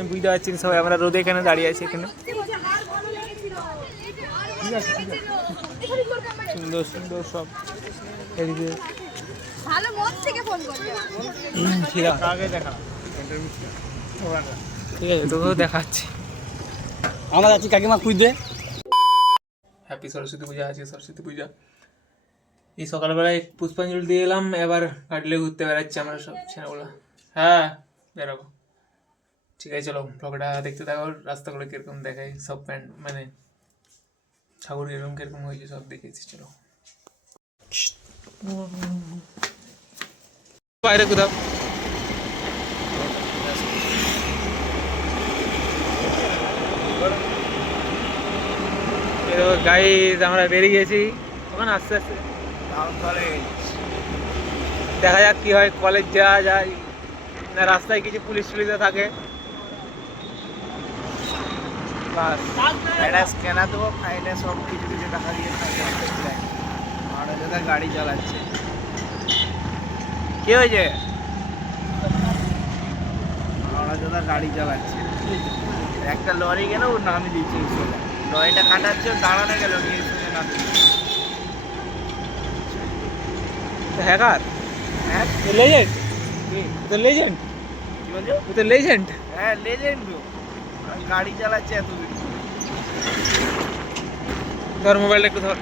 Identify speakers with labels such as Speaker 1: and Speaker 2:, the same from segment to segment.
Speaker 1: আমি বুঝতে পারছি না সবাই আমরা রোদে এখানে দাঁড়িয়ে আছি এখানে। সুন্দর সুন্দর সব। এদিকে
Speaker 2: ভালো মন থেকে ফোন করবে।
Speaker 1: ঠিক আছে। আগে দেখা ঠিক আছে তোকেও দেখাচ্ছি।
Speaker 3: আমরা আছি কাকিমা খুঁজতে
Speaker 1: হ্যাপি সরস্বতী পূজা আছে সরস্বতী পূজা। এই সকালবেলায় পুষ্পাঞ্জলি দিয়ে এলাম এবার গাড়িলে ঘুরতে বেড়াচ্ছি আমরা সব ছেলেগুলো। হ্যাঁ বেরোবো। ঠিক আছে, চলো ব্লগটা দেখতে থাকো, রাস্তাগুলো কীরকম দেখায়, সব প্যান্ট মানে ঠাকুর কীরকম কীরকম হয়েছে সব দেখেছি চলো। বাইরে কোথাও। গাইজ আমরা বেরিয়ে গেছি। ওখানে আস্তে আস্তে। দেখা যাক কি হয় কলেজ যাওয়া যায়। না, রাস্তায় কিছু পুলিশ টুলিশও থাকে। বাস
Speaker 3: একটা স্ক্যানার দেবো ফাইনে সব কিছু কিছু টাকা দিয়ে আমরা দাদা গাড়ি চালাচ্ছে। কি হয়েছে? আমরা দাদা গাড়ি চালাচ্ছে। একটা লরি গেল ওর নামে দিচ্ছে সোজা লরিটা কাটাচ্ছে ও দাঁড়ানো গেল নিয়ে সোজা নামে
Speaker 1: হ্যাকার
Speaker 3: হ্যাঁ?
Speaker 1: লেজেন্ড
Speaker 3: কি?
Speaker 1: তো লেজেন্ড
Speaker 3: কি বলছো?
Speaker 1: তো লেজেন্ড
Speaker 3: হ্যাঁ লেজেন্ড গাড়ি চালাচ্ছে এতদিন
Speaker 1: ধর মোবাইলটা একটু ধর।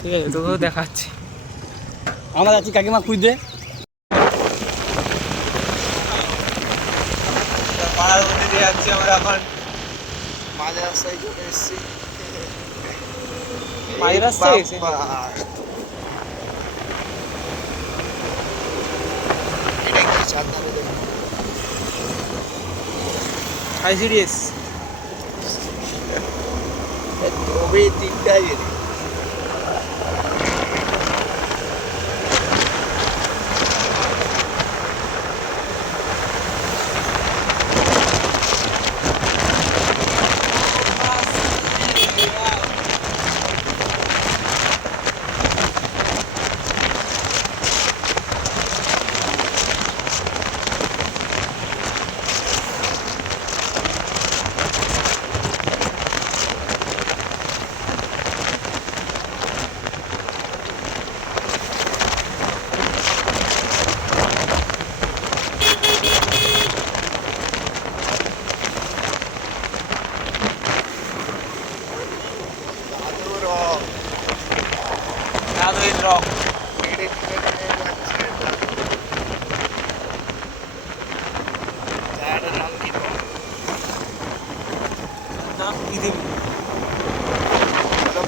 Speaker 1: ঠিক আছে তোকেও দেখাচ্ছি
Speaker 3: আমরা আছি কাকিমা
Speaker 1: পাড়ার মধ্যে দিয়ে যাচ্ছি আমরা এখন
Speaker 3: মাঝে রাস্তায় চলে এসেছি
Speaker 1: মাঝ রাস্তায় এসে?
Speaker 3: এটা ধারে দেখো
Speaker 1: আইসিডিএস
Speaker 3: তবে তিনটাই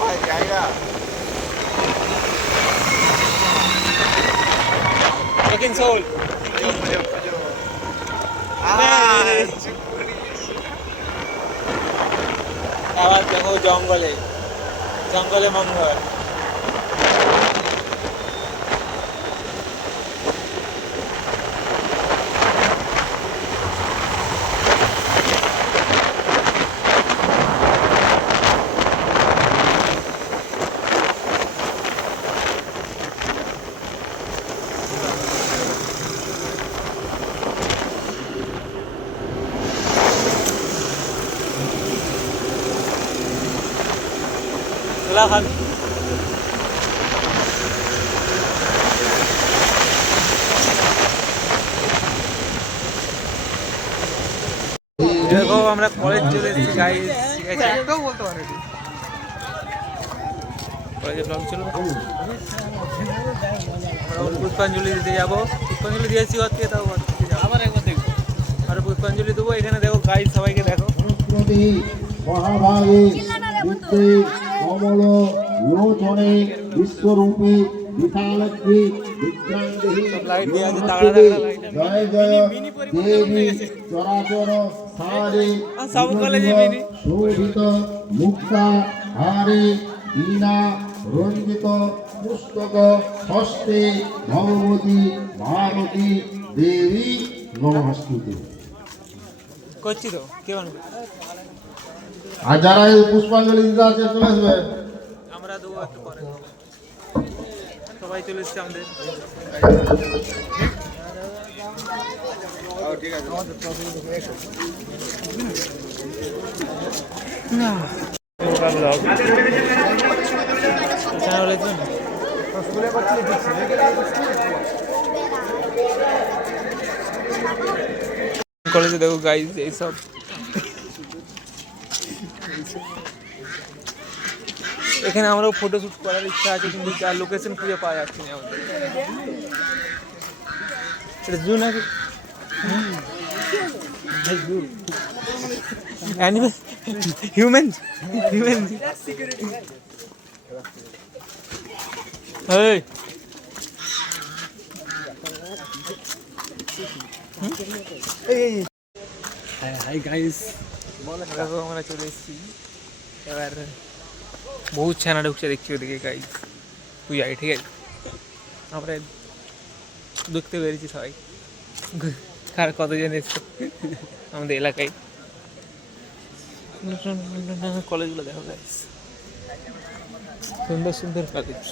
Speaker 3: ভাই জায়গা
Speaker 1: টেকিং সোল
Speaker 3: খুঁজো খুঁজো খুঁজো
Speaker 1: হ্যাঁ।
Speaker 3: আজ
Speaker 1: আবার দেখো জঙ্গলে জঙ্গলে মঙ্গল খোলা দেখো আমরা কলেজ চলে এসেছি গাইস ঠিক আছে বলতে পারে কলেজে ব্লগ চলো আমরা পুষ্পাঞ্জলি দিতে যাব। পুষ্পাঞ্জলি দিয়েছি ওর থেকে তাও
Speaker 3: আবার একবার দেখব।
Speaker 1: আর পুষ্পাঞ্জলি দেবো। এখানে দেখো গাইস সবাইকে দেখো।
Speaker 4: মহাভাগে কমল লোচনে বিশ্বরূপী বিশালক্ষী বিক্রান্তি। জয় জয় দেবী চরাচর সারে। শোভিত মুক্তা হারে বীণা রঞ্জিত পুস্তক হস্তে ভগবতী ভারতী দেবী নমস্কৃতি
Speaker 1: করছি তো
Speaker 4: আর যারা এই পুষ্পাঞ্জলি দিতে আছে চলে আসবে।
Speaker 1: আমরা দেবো একটু পরে। সবাই চলে এসছে আমাদের। কলেজে দেখো গাইজ এইসব। এখানে আমরাও ফটো শুট করার ইচ্ছা আছে কিন্তু যার লোকেশন খুঁজে পাওয়া যাচ্ছে না আমাদের এটা জু নাকি অ্যানিমেল হিউম্যান হিউম্যান এই
Speaker 3: হাই গাইস
Speaker 1: দেখো আমরা চলে এসেছি। এবার বহু ছানা ঢুকছে দেখছি ওদিকে গাইজ পূজায় ঠিক আছে? আমরা দেখতে পেরেছি সবাই। কার কতজন এসছে? আমাদের এলাকায়। কলেজগুলো দেখো গাইজ সুন্দর সুন্দর কলেজ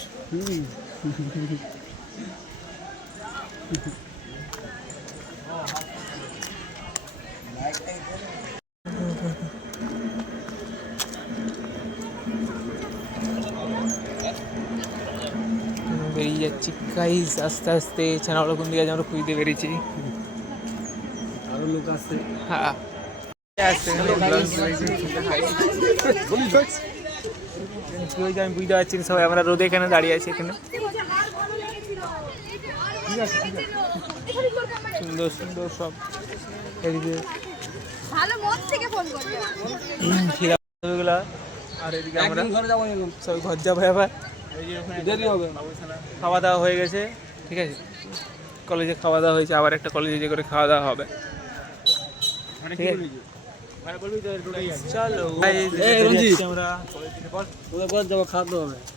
Speaker 1: বেরিয়ে যাচ্ছি গাইজ আস্তে আস্তে ছানাগুলো কোন দিকে আমরা খুঁজতে পেরেছি।
Speaker 3: আরও লোক আছে।
Speaker 1: হ্যাঁ। আমি বুঝতে পারছি না, সবাই আমরা রোদে এখানে দাঁড়িয়ে আছি এখানে। সুন্দর সুন্দর সব। এদিকে
Speaker 2: ভালো মন থেকে
Speaker 1: ফোনগুলা আর এদিকে আমরা সবাই ঘর যাব এবার।
Speaker 3: দেরি হবে।
Speaker 1: খাওয়া দাওয়া হয়ে গেছে। ঠিক আছে? কলেজে খাওয়া দাওয়া হয়েছে আবার একটা কলেজে যে করে খাওয়া দাওয়া
Speaker 3: হবে।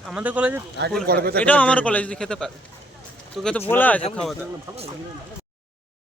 Speaker 1: আমাদের কলেজে এটাও আমার কলেজ খেতে পারে তোকে তো বলা আছে খাওয়া দাওয়া।